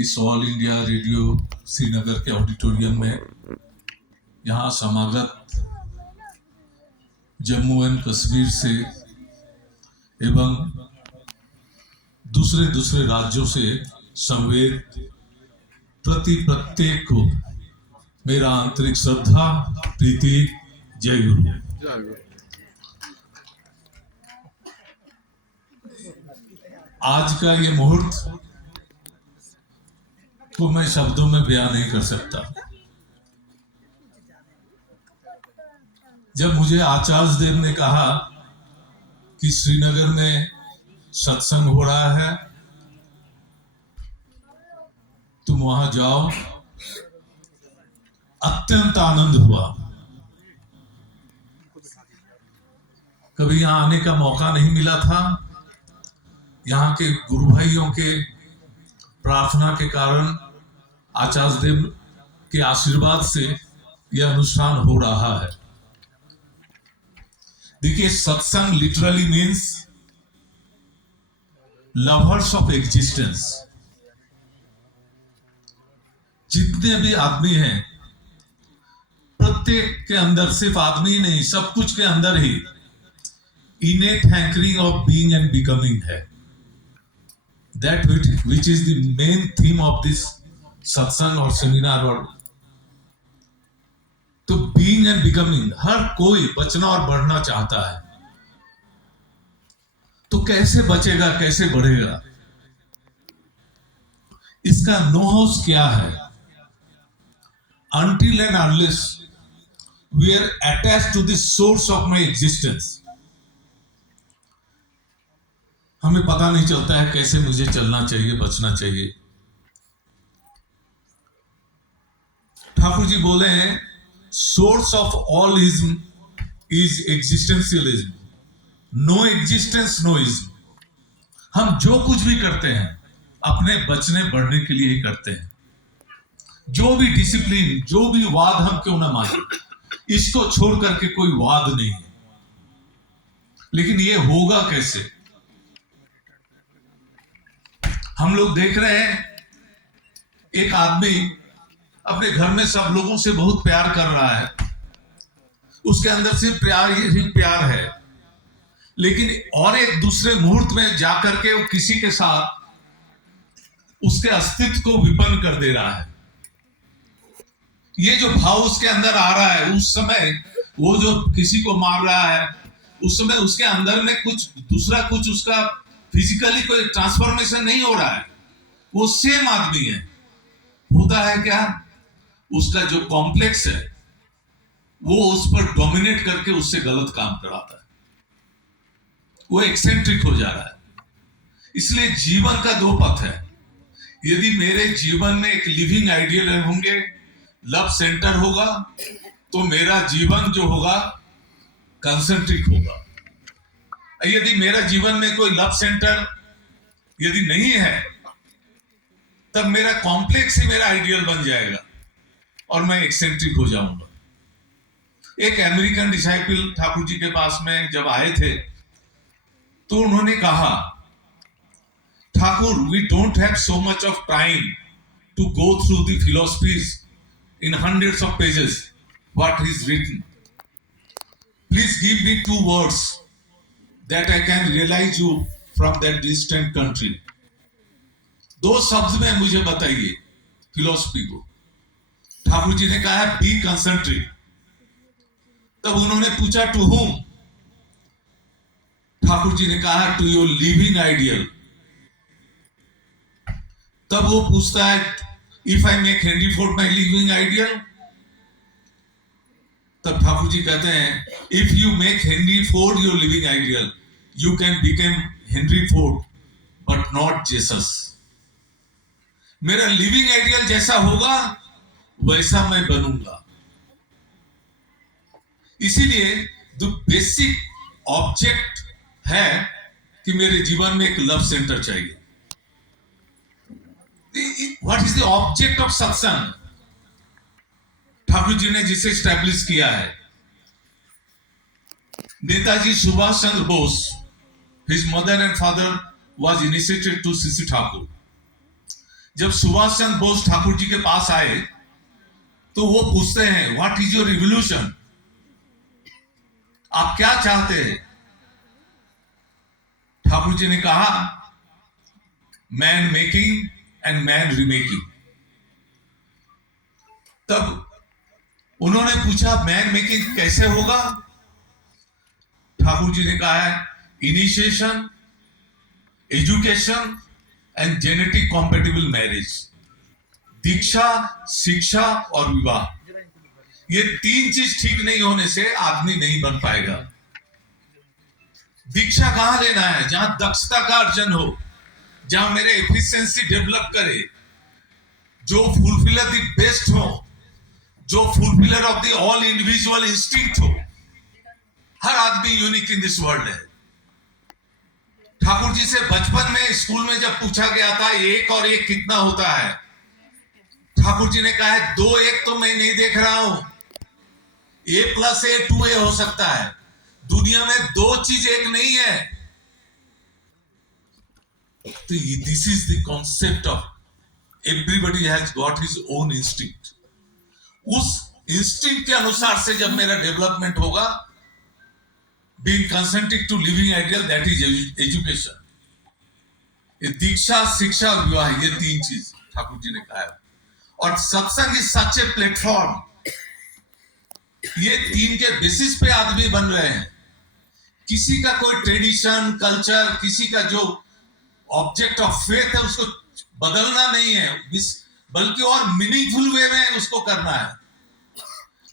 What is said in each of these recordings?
इस all India radio Srinagar के auditorium में यहाँ समागत जम्मू एंड कश्मीर से एवं दूसरे दूसरे राज्यों से संवेद प्रत्येक को मेरा आंतरिक श्रद्धा प्रीति जय गुरु। आज का ये मुहूर्त को मैं शब्दों में बयान नहीं कर सकता। जब मुझे आचार्य देव ने कहा कि श्रीनगर में सत्संग हो रहा है, तुम वहां जाओ, अत्यंत आनंद हुआ। कभी यहां आने का मौका नहीं मिला था। यहाँ के गुरु भाइयों के प्रार्थना के कारण, आचार्य देव के आशीर्वाद से यह अनुष्ठान हो रहा है। देखिए, सत्संग literally means lovers of existence. जितने भी आदमी हैं, प्रत्येक के अंदर, सिर्फ आदमी नहीं, सब कुछ के अंदर ही innate hankering of being and becoming है। That which is the main theme of this सत्संग और सेमिनार। और तो बीइंग एंड बिकमिंग, हर कोई बचना और बढ़ना चाहता है। तो कैसे बचेगा, कैसे बढ़ेगा, इसका नो हाउस क्या है? Until and unless we are attached to the source of my existence, हमें पता नहीं चलता है कैसे मुझे चलना चाहिए, बचना चाहिए। ठाकुर जी बोले हैं, source of all ism is existentialism, no existence no ism. हम जो कुछ भी करते हैं अपने बचने बढ़ने के लिए ही करते हैं। जो भी डिसिप्लिन, जो भी वाद हम क्यों ना माने, इसको छोड़ करके कोई वाद नहीं है। लेकिन ये होगा कैसे? हम लोग देख रहे हैं, एक आदमी अपने घर में सब लोगों से बहुत प्यार कर रहा है, उसके अंदर सिर्फ प्यार ही प्यार है। लेकिन और एक दूसरे मुहूर्त में जाकर के वो किसी के साथ उसके अस्तित्व को विपन्न कर दे रहा है। ये जो भाव उसके अंदर आ रहा है, उस समय वो जो किसी को मार रहा है, उस समय उसके अंदर में कुछ दूसरा, कुछ उसका फिजिकली कोई ट्रांसफॉर्मेशन नहीं हो रहा है। वो सेम आदमी है। होता है क्या? उसका जो कॉम्प्लेक्स है वो उस पर डोमिनेट करके उससे गलत काम कराता है। वो एक्सेंट्रिक हो जा रहा है। इसलिए जीवन का दो पथ है। यदि मेरे जीवन में एक लिविंग आइडियल होंगे, लव सेंटर होगा, तो मेरा जीवन जो होगा कंसेंट्रिक होगा। यदि मेरा जीवन में कोई लव सेंटर यदि नहीं है, तब मेरा कॉम्प्लेक्स ही मेरा आइडियल बन जाएगा और मैं एक्सेंट्रिक हो जाऊंगा। एक अमेरिकन डिसाइपल ठाकुर जी के पास में जब आए थे, तो उन्होंने कहा, Thakur, we don't have so much of time to go through the philosophies in hundreds of pages what is written. Please give me 2 words that I can realize you from that distant country. 2 शब्द में मुझे बताइए philosophy को। ठाकुर जी ने कहा, B concentric. तब उन्होंने पूछा, टू whom? ठाकुर जी ने कहा, टू योर लिविंग आइडियल। तब वो पूछता है, if I make Henry Ford my living ideal? तब ठाकुर जी कहते हैं, if you make Henry Ford your living ideal, you can become Henry Ford but not Jesus. मेरा लिविंग आइडियल जैसा होगा वैसा मैं बनूंगा। इसीलिए जो बेसिक ऑब्जेक्ट है कि मेरे जीवन में एक लव सेंटर चाहिए। What is the object of सत्संग? ठाकुर जी ने जिसे स्टैब्लिश किया है, Netaji Subhash Chandra Bose, his mother and father was initiated to Sisi Thakur. जब सुभाष चंद्र बोस ठाकुर जी के पास आए तो वो पूछते हैं, व्हाट इज योर रिवोल्यूशन, आप क्या चाहते हैं? ठाकुर जी ने कहा, man making and man remaking. तब उन्होंने पूछा, मैन मेकिंग कैसे होगा? ठाकुर जी ने कहा है, initiation, education and genetic compatible marriage. दीक्षा, शिक्षा और विवाह, ये तीन चीज ठीक नहीं होने से आदमी नहीं बन पाएगा। दीक्षा कहां लेना है? जहां दक्षता का अर्जन हो, जहां मेरे एफिशिएंसी डेवलप करे, जो फुलफिलर द बेस्ट हो, जो fulfiller of the all individual instinct हो। हर आदमी यूनिक इन दिस वर्ल्ड है। ठाकुर जी से बचपन में स्कूल में जब पूछा गया था, एक और एक कितना होता है, ठाकुर जी ने कहा है, 2 1 तो मैं नहीं देख रहा हूं, A + A 2A हो सकता है। दुनिया में 2 चीज एक नहीं है। तो this is the concept of everybody has got his own instinct. उस इंस्टिंक्ट के अनुसार से जब मेरा डेवलपमेंट होगा, being consenting to living ideal, that is education. ये दीक्षा, शिक्षा और विवाह, ये 3 चीज ठाकुर जी ने कहा है। और सत्संग इज सच ए प्लेटफॉर्म, ये 3 के बेसिस पे आदमी बन रहे हैं। किसी का कोई ट्रेडिशन, कल्चर, किसी का जो ऑब्जेक्ट ऑफ फेथ है उसको बदलना नहीं है, बल्कि और मीनिंगफुल वे में उसको करना है।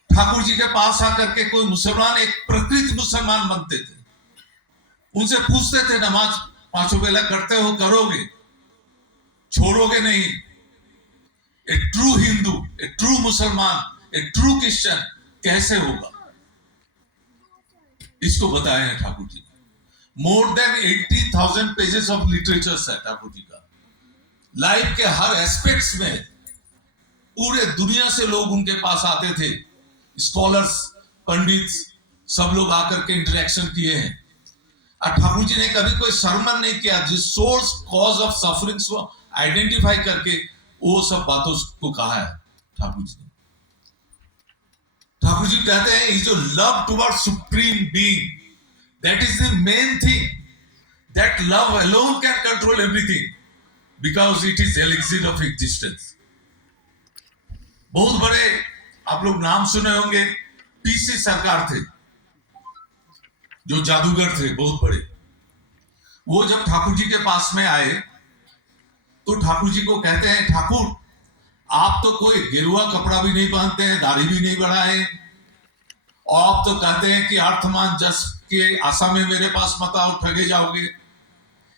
ठाकुर जी के पास आकर के कोई मुसलमान एक प्रकृत मुसलमान बनते थे, उनसे पूछते थे, नमाज 5 वेला करते हो, करोगे, छोड़ोगे नहीं? A true Hindu, a true Musalman, a true Christian कैसे होगा, इसको बताया है Thakur ji. More than 80,000 pages of literature है ठाकुर जी का। लाइफ के हर एस्पेक्ट्स में पूरे दुनिया से लोग उनके पास आते थे, स्कॉलर्स, पंडित, सब लोग आकर के इंटरेक्शन किए हैं। और ठाकुर जी ने कभी कोई सरमन नहीं किया, जिस सोर्स कॉज ऑफ सफरिंग्स को आइडेंटिफाई करके वो सब बातों को कहा है ठाकुर जी ने। ठाकुर जी कहते हैं, इज जो love toward supreme being, that is the main thing, that love alone can control everything, because it is elixir of existence. बहुत बड़े आप लोग नाम सुने होंगे, पीसी सरकार थे, जो जादूगर थे बहुत बड़े। वो जब ठाकुर जी के पास में आए तो ठाकुर जी को कहते हैं, ठाकुर आप तो कोई गेरुआ कपड़ा भी नहीं पहनते हैं, दाढ़ी भी नहीं बढ़ाए, और आप तो कहते हैं कि अर्थमान जस के आशा में मेरे पास मत आओ, ठगे जाओगे।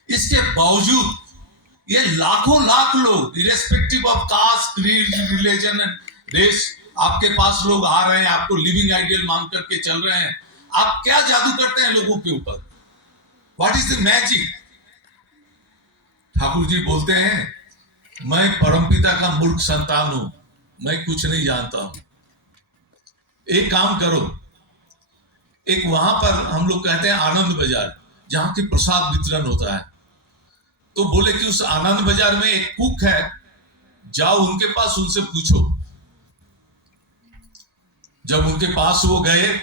इसके बावजूद ये लाखों लाख लोग, irrespective of caste, creed, religion and race, आपके पास लोग आ रहे हैं, आपको लिविंग आइडियल मांग करके चल रहे हैं। आप क्या जादू करते हैं लोगों के ऊपर? What is the magic? Thakur ji बोलते हैं, मैं परमपिता का मूर्ख संतान हूं, मैं कुछ नहीं जानता हूं। एक काम करो, एक वहां पर हम लोग कहते हैं आनंद बाजार, जहां की प्रसाद वितरण होता है, तो बोले कि उस आनंद बाजार में एक कुक है, जाओ उनके पास, उनसे पूछो। जब उनके पास वो गए,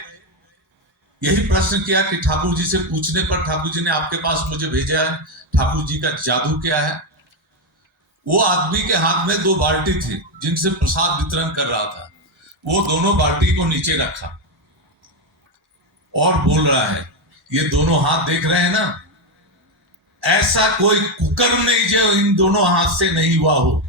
यही प्रश्न किया कि ठाकुर जी से पूछने पर ठाकुर जी ने आपके पास मुझे भेजा है, ठाकुर जी का जादू क्या है? वो आदमी के हाथ में 2 बाल्टी थी जिनसे प्रसाद वितरण कर रहा था। वो दोनों बाल्टी को नीचे रखा और बोल रहा है, ये दोनों हाथ देख रहे हैं ना, ऐसा कोई कुकर्म नहीं जो इन दोनों हाथ से नहीं हुआ हो।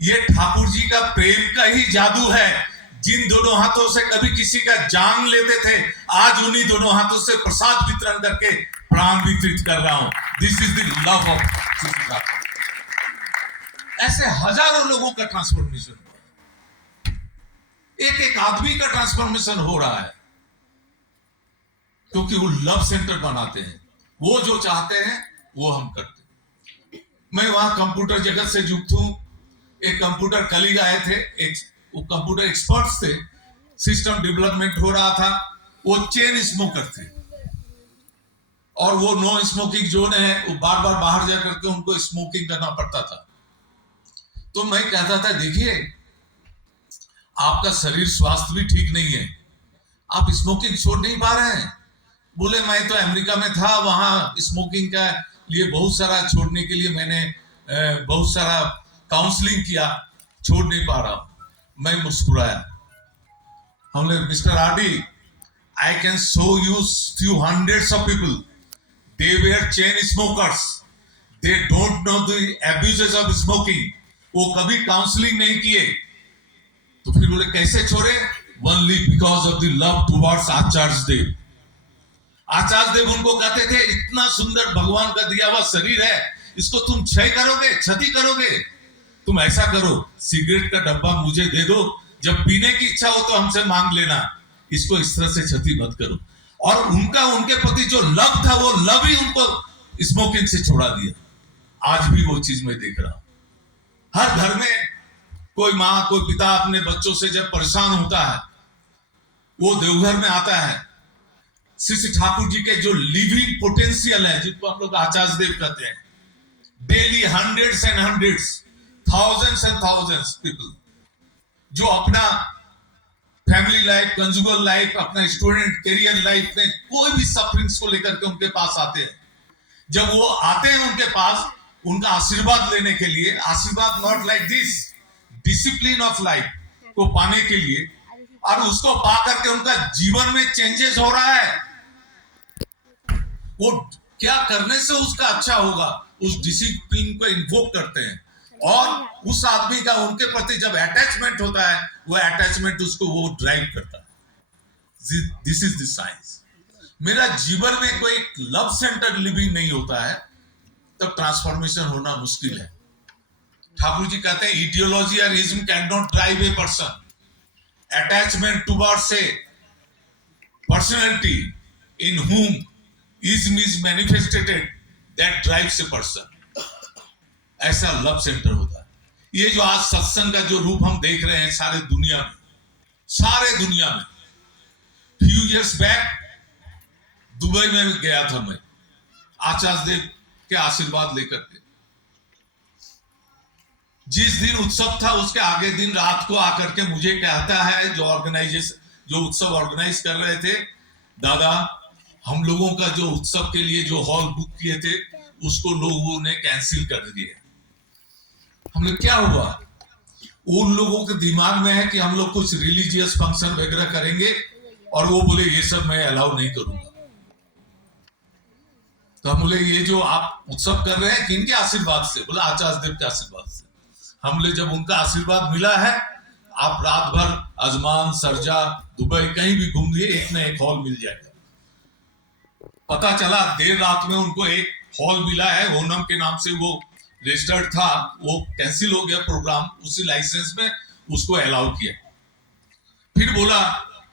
ये ठाकुर जी का प्रेम का ही जादू है। जिन दोनों हाथों से कभी किसी का जान लेते थे, आज उन्हीं दोनों हाथों से प्रसाद वितरण करके प्राण वितरित कर रहा हूं। This is the love of. ऐसे हजारों लोगों का ट्रांसफॉर्मेशन हो रहा है, एक एक आदमी का ट्रांसफॉर्मेशन हो रहा है, क्योंकि वो लव सेंटर बनाते हैं। वो जो चाहते हैं वो हम करते हैं। मैं वहां कंप्यूटर जगत से युक्त हूं। एक कंप्यूटर कलीग आए थे, वो कंप्यूटर एक्सपर्ट्स थे, सिस्टम डेवलपमेंट हो रहा था। वो चेन स्मोकर थे और वो नो स्मोकिंग जोन है, वो बार बार बाहर जाकर के उनको स्मोकिंग करना पड़ता था। तो मैं कहता था देखिए आपका शरीर स्वास्थ्य भी ठीक नहीं है, आप स्मोकिंग छोड़ नहीं पा रहे हैं। बोले मैं तो अमेरिका में था, वहां स्मोकिंग का लिए बहुत सारा छोड़ने के लिए मैंने बहुत सारा काउंसलिंग किया, छोड़ नहीं पा रहा हूं। मैं मुस्कुराया। हमने mister RD, I can show you few hundreds of people, they were chain smokers, they don't know the abuses of smoking, वो कभी काउंसलिंग नहीं किए। तो फिर बोले कैसे छोड़े? Only because of the love towards आचार्य देव। आचार्य देव उनको कहते थे इतना सुंदर भगवान का दिया हुआ शरीर है, इसको तुम क्षय करोगे, क्षति करोगे। तुम ऐसा करो, सिगरेट का डब्बा मुझे दे दो, जब पीने की इच्छा हो तो हमसे मांग लेना, इसको इस तरह से क्षति मत करो। और उनका उनके प्रति जो लव था, वो लव ही उनको स्मोकिंग से छोड़ा दिया। आज भी वो चीज मैं देख रहा हूं। हर घर में कोई माँ कोई पिता अपने बच्चों से जब परेशान होता है, वो देवघर में आता है। श्री ठाकुर जी के जो लिविंग पोटेंशियल है, जिनको हम लोग आचार्य देव कहते हैं, daily hundreds and hundreds, thousands and thousands people जो अपना फैमिली लाइफ, कंजुगल लाइफ, अपना स्टूडेंट कैरियर लाइफ में कोई भी सफरिंग्स को लेकर के उनके पास आते हैं। जब वो आते हैं उनके पास उनका आशीर्वाद लेने के लिए, आशीर्वाद not like this, discipline of life को पाने के लिए, और उसको पा करके उनका जीवन में चेंजेस हो रहा है। वो क्या करने से उसका अच्छा होगा, उस डिसिप्लिन को इन्वोक करते हैं। और उस आदमी का उनके प्रति जब अटैचमेंट होता है, वो अटैचमेंट उसको वो ड्राइव करता है। This is the science. मेरा जीवन में कोई लव सेंटर लिविंग नहीं होता है, तब ट्रांसफॉर्मेशन होना मुश्किल है। ठाकुर जी कहते हैं इडियोलॉजी और ism can not drive a person, attachment towards a personality in whom ism is manifested that drives a person। ऐसा लव सेंटर होता है। ये जो आज सत्संग का जो रूप हम देख रहे हैं सारे दुनिया में, फ्यू इयर्स बैक दुबई में गया था मैं, आचार्य देव के आशीर्वाद लेकर के। जिस दिन उत्सव था उसके आगे दिन रात को आकर के मुझे कहता है जो उत्सव ऑर्गेनाइज कर रहे थे, दादा हम लोगों का जो उत्सव के लिए जो हॉल बुक किए थे उसको लोगों ने कैंसिल कर दिया। हमने क्या हुआ? उन लोगों के दिमाग में है कि हम लोग कुछ रिलीजियस फंक्शन वगैरह करेंगे, और वो बोले ये सब मैं अलाउ नहीं करूंगा। तो हम बोले ये जो आप उत्सव कर रहे हैं किनके आशीर्वाद से? बोला आचार्य देव के आशीर्वाद से। हमने जब उनका आशीर्वाद मिला है, आप रात भर अजमान, सरजा, दुबई कहीं भी घूम लिए, एक ना एक हॉल मिल जाएगा। पता चला देर रात में उनको एक हॉल मिला है, ओनम के नाम से वो रजिस्टर्ड था, वो कैंसिल हो गया प्रोग्राम, उसी लाइसेंस में उसको अलाउ किया। फिर बोला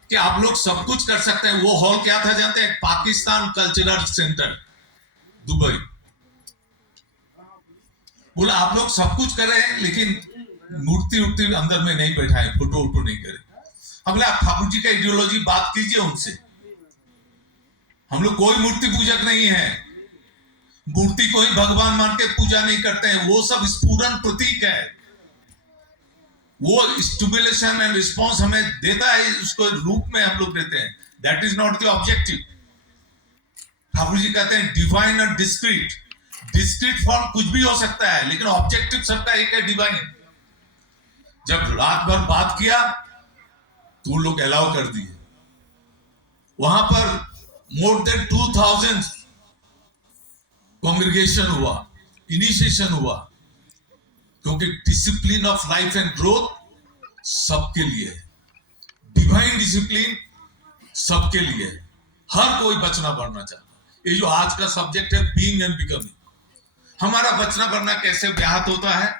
कि आप लोग सब कुछ कर सकते हैं। वो हॉल क्या था जानते हैं? Pakistan cultural centre Dubai. बोला आप लोग सब कुछ कर रहे हैं लेकिन मूर्ति अंदर में नहीं बैठाए, फोटो वोटो नहीं करे। हम बोले आप ठाकुर जी का आइडियोलॉजी बात कीजिए उनसे। हम लोग कोई मूर्ति पूजक नहीं है, मूर्ति को ही भगवान मान के पूजा नहीं करते हैं, वो सब स्फुरन प्रतीक है। वो स्टिमुलेशन एंड रिस्पॉन्स हमें देता है, उसको रूप में हम लोग देते हैं। That is not the objective. Thakur ji कहते हैं डिवाइन और डिस्क्रीट। डिस्क्रीट फॉर्म कुछ भी हो सकता है, लेकिन ऑब्जेक्टिव सबका एक है, डिवाइन। जब रात भर बात किया तो वो लोग अलाउ कर दिए। वहां पर मोर देन 2000 कांग्रेगेशन हुआ, इनिशिएशन हुआ, क्योंकि discipline of life and growth सबके लिए है। डिवाइन डिसिप्लिन सबके लिए है। हर कोई बचना बढ़ना चाहता है। ये जो आज का सब्जेक्ट है बीइंग एंड बिकमिंग, हमारा बचना बढ़ना कैसे व्याहत होता है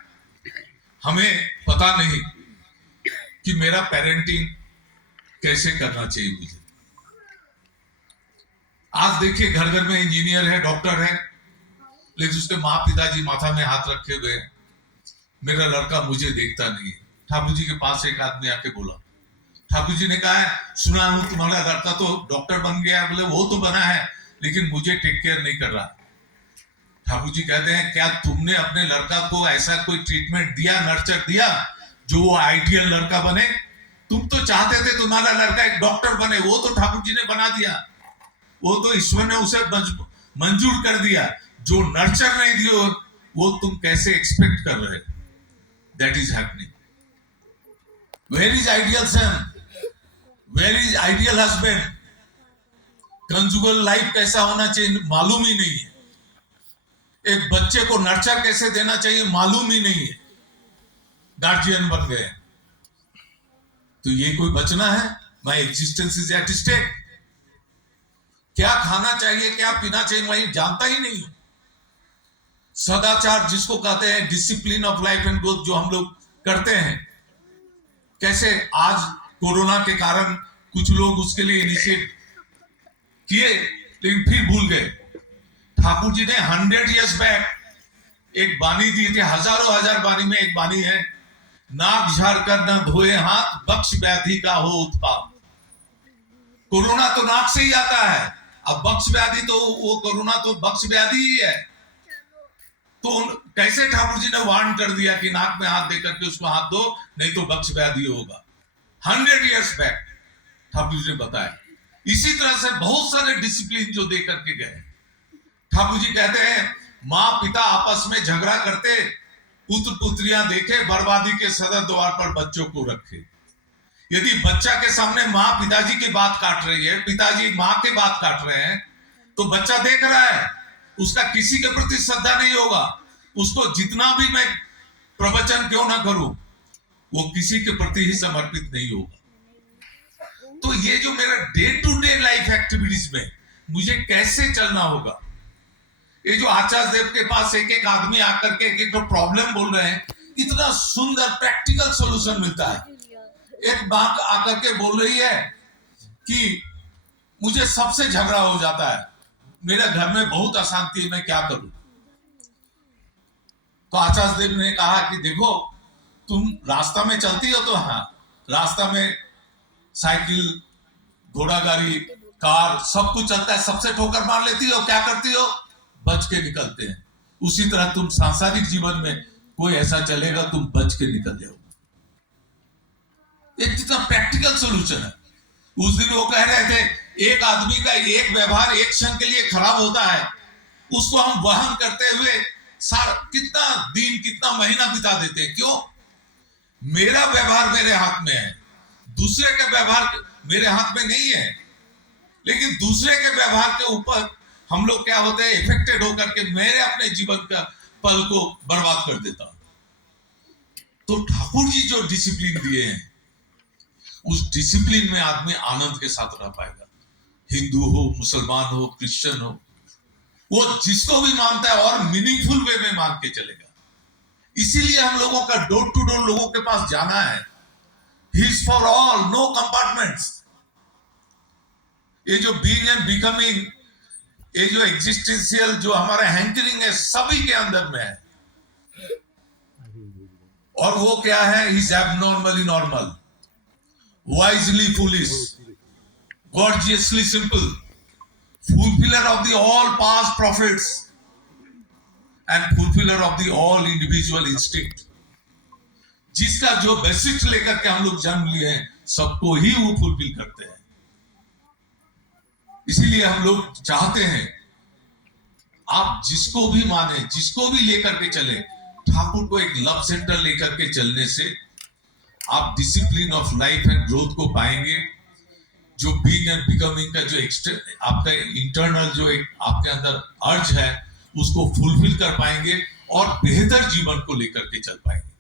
हमें पता नहीं कि मेरा पेरेंटिंग कैसे करना चाहिए मुझे। आज देखिए घर घर में इंजीनियर है, डॉक्टर है, लेकिन उसके माँ पिताजी माथा में हाथ रखे हुए हैं। मेरा लड़का मुझे देखता नहीं है। ठाकुर जी के पास एक आदमी आके बोला, ठाकुर जी ने कहा है सुना हूं तुम्हारा लड़का तो डॉक्टर बन गया। बोले वो तो बना है लेकिन मुझे टेक केयर नहीं कर रहा। ठाकुर जी कहते हैं क्या तुमने अपने लड़का को ऐसा कोई ट्रीटमेंट दिया, नर्चर दिया जो वो आइडियल लड़का बने? तुम तो चाहते थे तुम्हारा लड़का एक डॉक्टर बने, वो तो ठाकुर जी ने बना दिया, वो तो ईश्वर ने उसे मंजूर कर दिया। जो नर्चर नहीं दियो वो तुम कैसे एक्सपेक्ट कर रहे? That is happening. Where is ideal son, where is ideal husband? Conjugal life कैसा होना चाहिए मालूम ही नहीं है। एक बच्चे को नर्चर कैसे देना चाहिए मालूम ही नहीं है। गार्जियन बन गए तो ये कोई बचना है? My existence is at stake. क्या खाना चाहिए, क्या पीना चाहिए, मैं जानता ही नहीं। सदाचार जिसको कहते हैं, discipline of life and growth जो हम लोग करते हैं, कैसे आज कोरोना के कारण कुछ लोग उसके लिए इनिशिएट किए लेकिन फिर भूल गए। ठाकुर जी ने 100 इयर्स बैक एक बानी दी थी, हजारों हजार बानी में एक बानी है, नाक झाड़ कर न धोए हाथ, बक्ष व्याधि का हो उत्पाद। कोरोना तो नाक से ही आता है, अब बक्ष व्याधि तो वो कोरोना तो बक्ष व्याधि ही है। तो कैसे ठाकुर जी ने वार्न कर दिया कि नाक में हाथ देकर के उसको हाथ दो, नहीं तो बक्ष व्याधि होगा। 100 इयर्स बैक ठाकुर जी ने बताया। इसी तरह से बहुत सारे डिसिप्लिन जो दे करके गए। ठाकुर जी कहते हैं माँ पिता आपस में झगड़ा करते, पुत्र पुत्रियां देखे, बर्बादी के सदर द्वार पर बच्चों को रखे। यदि बच्चा के सामने माँ पिताजी की बात काट रही है, पिताजी माँ की बात काट रहे हैं, तो बच्चा देख रहा है, उसका किसी के प्रति श्रद्धा नहीं होगा। उसको जितना भी मैं प्रवचन क्यों ना करूं, वो किसी के प्रति ही समर्पित नहीं होगा। तो ये जो मेरा day to day life activities में मुझे कैसे चलना होगा, ये जो आचार्य देव के पास एक एक आदमी आकर के एक एक तो प्रॉब्लम बोल रहे हैं, इतना सुंदर प्रैक्टिकल सॉल्यूशन मिलता है। एक बात आकर के बोल रही है कि मुझे सबसे झगड़ा हो जाता है, मेरे घर में बहुत अशांति है, मैं क्या करूं? तो आचार्य देव ने कहा कि देखो तुम रास्ता में चलती हो तो हाँ, रास्ता में साइकिल, घोड़ा गाड़ी, कार सब कुछ चलता है, सबसे ठोकर मार लेती हो, क्या करती हो? बच के निकलते हैं। उसी तरह तुम सांसारिक जीवन में कोई ऐसा चलेगा, तुम बच के निकल जाओगे। एक कितना प्रैक्टिकल सॉल्यूशन है। उस दिन वो कह रहे थे एक आदमी का एक व्यवहार एक क्षण के लिए खराब होता है, उसको हम वहन करते हुए सारा कितना दिन कितना महीना बिता देते हैं। क्यों? मेरा व्यवहार मेरे हाथ में है, दूसरे का व्यवहार मेरे हाथ में नहीं है। लेकिन दूसरे के व्यवहार के ऊपर हम लोग क्या होते हैं, इफेक्टेड होकर के मेरे अपने जीवन का पल को बर्बाद कर देता हूं। तो ठाकुर जी जो डिसिप्लिन दिए हैं, उस डिसिप्लिन में आदमी आनंद के साथ रह पाएगा। हिंदू हो, मुसलमान हो, क्रिश्चियन हो, वो जिसको भी मानता है और मीनिंगफुल वे में मान के चलेगा। इसीलिए हम लोगों का डोर टू डोर लोगों के पास जाना है। He is for all, no compartments. ये जो बीइंग एंड बिकमिंग, ये जो एग्जिस्टेंशियल जो हमारा हैंकरिंग है, सभी के अंदर में है। और वो क्या है? He is abnormally normal, wisely foolish, gorgeously simple, fulfiller of the all past prophets and fulfiller of the all individual instinct। जिसका जो वैशिष्ट लेकर के हम लोग जन्म लिए हैं, सबको ही वो फुलफिल करते हैं। इसीलिए हम लोग चाहते हैं आप जिसको भी माने, जिसको भी लेकर के चले, ठाकुर को एक लव सेंटर लेकर के चलने से आप discipline of life and growth को पाएंगे। जो बीइंग एंड बिकमिंग का जो आपका इंटरनल जो एक आपके अंदर अर्ज है, उसको फुलफिल कर पाएंगे और बेहतर जीवन को लेकर के चल पाएंगे।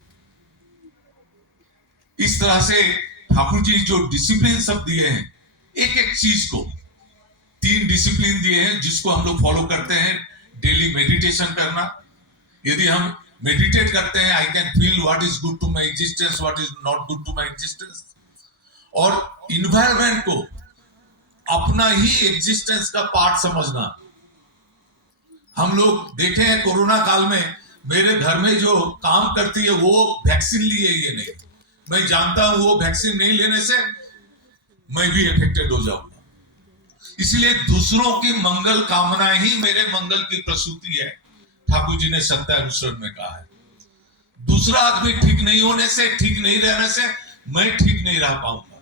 इस तरह से ठाकुर जी जो डिसिप्लिन सब दिए हैं, एक एक चीज को 3 डिसिप्लिन दिए हैं जिसको हम लोग फॉलो करते हैं। डेली मेडिटेशन करना, यदि हम मेडिटेट करते हैं, I can feel what is good to my existence, what is not good to my existence. और इन्वायरमेंट को अपना ही एग्जिस्टेंस का पार्ट समझना। हम लोग देखे हैं कोरोना काल में, मेरे घर में जो काम करती है वो वैक्सीन लिए ये नहीं, मैं जानता हूं वो वैक्सीन नहीं लेने से मैं भी अफेक्टेड हो जाऊंगा। इसलिए दूसरों की मंगल कामना ही मेरे मंगल की प्रसूति है। ठाकुर जी ने सत्यानुसरण में कहा है। दूसरा आदमी ठीक नहीं होने से, ठीक नहीं रहने से मैं ठीक नहीं रह पाऊंगा।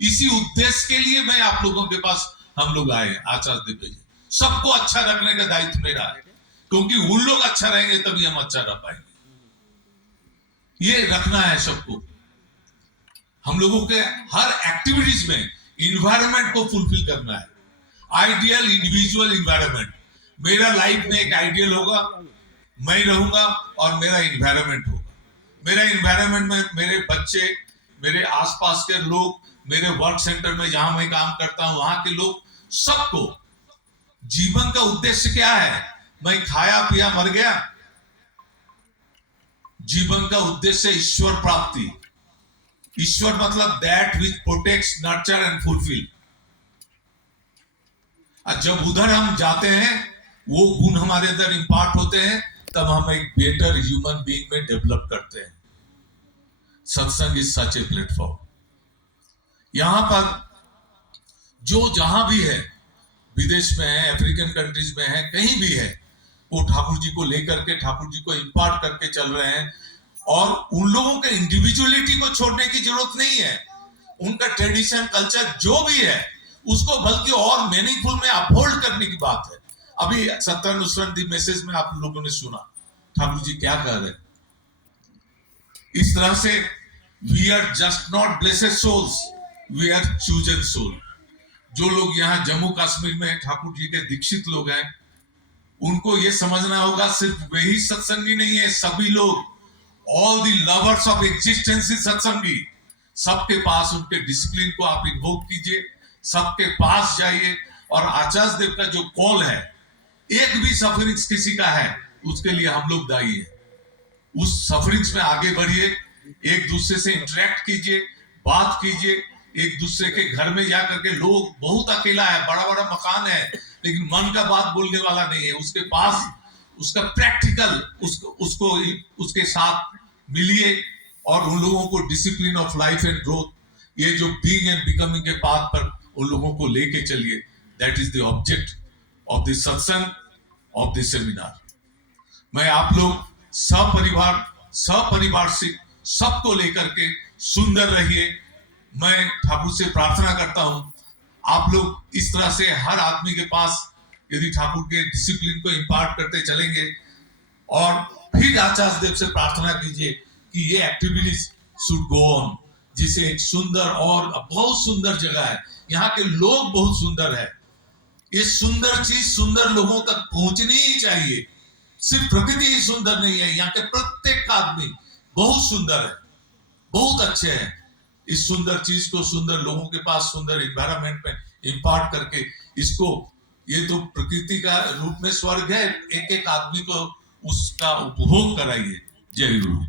इसी उद्देश्य के लिए मैं आप लोगों के पास हम लोग आए आचार्य देव जी। सबको अच्छा रखने का दायित्व मेरा है, क्योंकि उन लोग अच्छा रहेंगे तभी हम अच्छा रह पाएंगे। ये रखना है सबको। हम लोगों के हर एक्टिविटीज में इन्वायरमेंट को फुलफिल करना है। Ideal individual environment. मेरा लाइफ में एक आइडियल होगा, मैं रहूंगा और मेरा इन्वायरमेंट होगा। मेरा इन्वायरमेंट में मेरे बच्चे, मेरे आसपास के लोग, मेरे वर्क सेंटर में जहां मैं काम करता हूं वहां के लोग, सबको जीवन का उद्देश्य क्या है? मैं खाया पिया मर गया? जीवन का उद्देश्य ईश्वर प्राप्ति। ईश्वर मतलब that which protects, nurture and fulfil. जब उधर हम जाते हैं, वो गुण हमारे अंदर इंपार्ट होते हैं, तब हम एक बेटर ह्यूमन बीइंग में डेवलप करते हैं। सत्संग इज सच ए प्लेटफॉर्म। यहां पर जो जहां भी है, विदेश में है, अफ्रीकन कंट्रीज में है, कहीं भी है, वो ठाकुर जी को लेकर के, ठाकुर जी को इंपार्ट करके चल रहे हैं। और उन लोगों के इंडिविजुअलिटी को छोड़ने की जरूरत नहीं है। उनका ट्रेडिशन, कल्चर जो भी है, उसको बल्कि और मीनिंगफुल में अपहोल्ड करने की बात है। अभी सत्यानुसरण दी मैसेज में आप लोगों ने सुना ठाकुर जी क्या कह रहे हैं। इस तरह से we are just not blessed souls, we are chosen soul. जो लोग यहाँ जम्मू कश्मीर में ठाकुर जी के दीक्षित लोग हैं, उनको ये समझना होगा सिर्फ वही सत्संगी नहीं है, सभी लोग, all the lovers of existence is सत्संगी। सबके पास उनके डिसिप्लिन को आप इन्वोक कीजिए, सबके पास जाइए। और आचार्य देव का जो कॉल है, एक भी सफरिंग्स किसी का है, उसके लिए हम लोग दायी है। उस सफरिंग्स में आगे बढ़िए, एक दूसरे से इंटरेक्ट कीजिए, बात कीजिए। एक दूसरे के घर में जाकर के, लोग बहुत अकेला है, बड़ा बड़ा मकान है, लेकिन मन का बात बोलने वाला नहीं है। उसके पास उसका प्रैक्टिकल, उसको उसके साथ मिलिए और उन लोगों को discipline of life and growth, ये जो बीइंग एंड बिकमिंग के पाथ पर उन लोगों को लेके चलिए। That is the object of this सत्संग, ऑफ दिस सेमिनार। मैं आप लोग सपरिवार से सबको लेकर के सुंदर रहिए। मैं ठाकुर से प्रार्थना करता हूं, आप लोग इस तरह से हर आदमी के पास यदि ठाकुर के डिसिप्लिन को इंपार्ट करते चलेंगे, और फिर आचार्य देव से प्रार्थना कीजिए कि ये एक्टिविटीज शुड गो ऑन, जिसे एक सुंदर और बहुत सुंदर जगह है, यहाँ के लोग बहुत सुंदर है। ये सुंदर चीज सुंदर लोगों तक पहुंचनी ही चाहिए। सिर्फ प्रकृति ही सुंदर नहीं है, यहाँ के प्रत्येक आदमी बहुत सुंदर है, बहुत अच्छे हैं। इस सुंदर चीज को सुंदर लोगों के पास, सुंदर एनवायरनमेंट में इंपार्ट करके, इसको, ये तो प्रकृति का रूप में स्वर्ग है, एक एक आदमी को उसका उपभोग कराइए। जय गुरु।